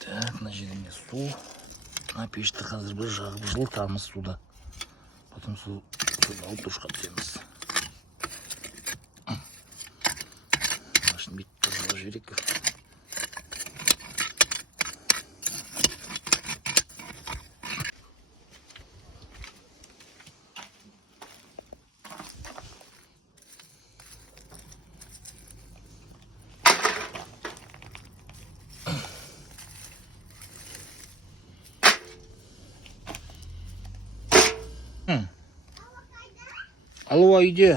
Так, мына жеріне су. Мына пешті қазір бір жағып жылытамыз суда. Потом суды алып душқа түсеміз. Машын бүйтіп тазалап жіберейік. Алуа үйде.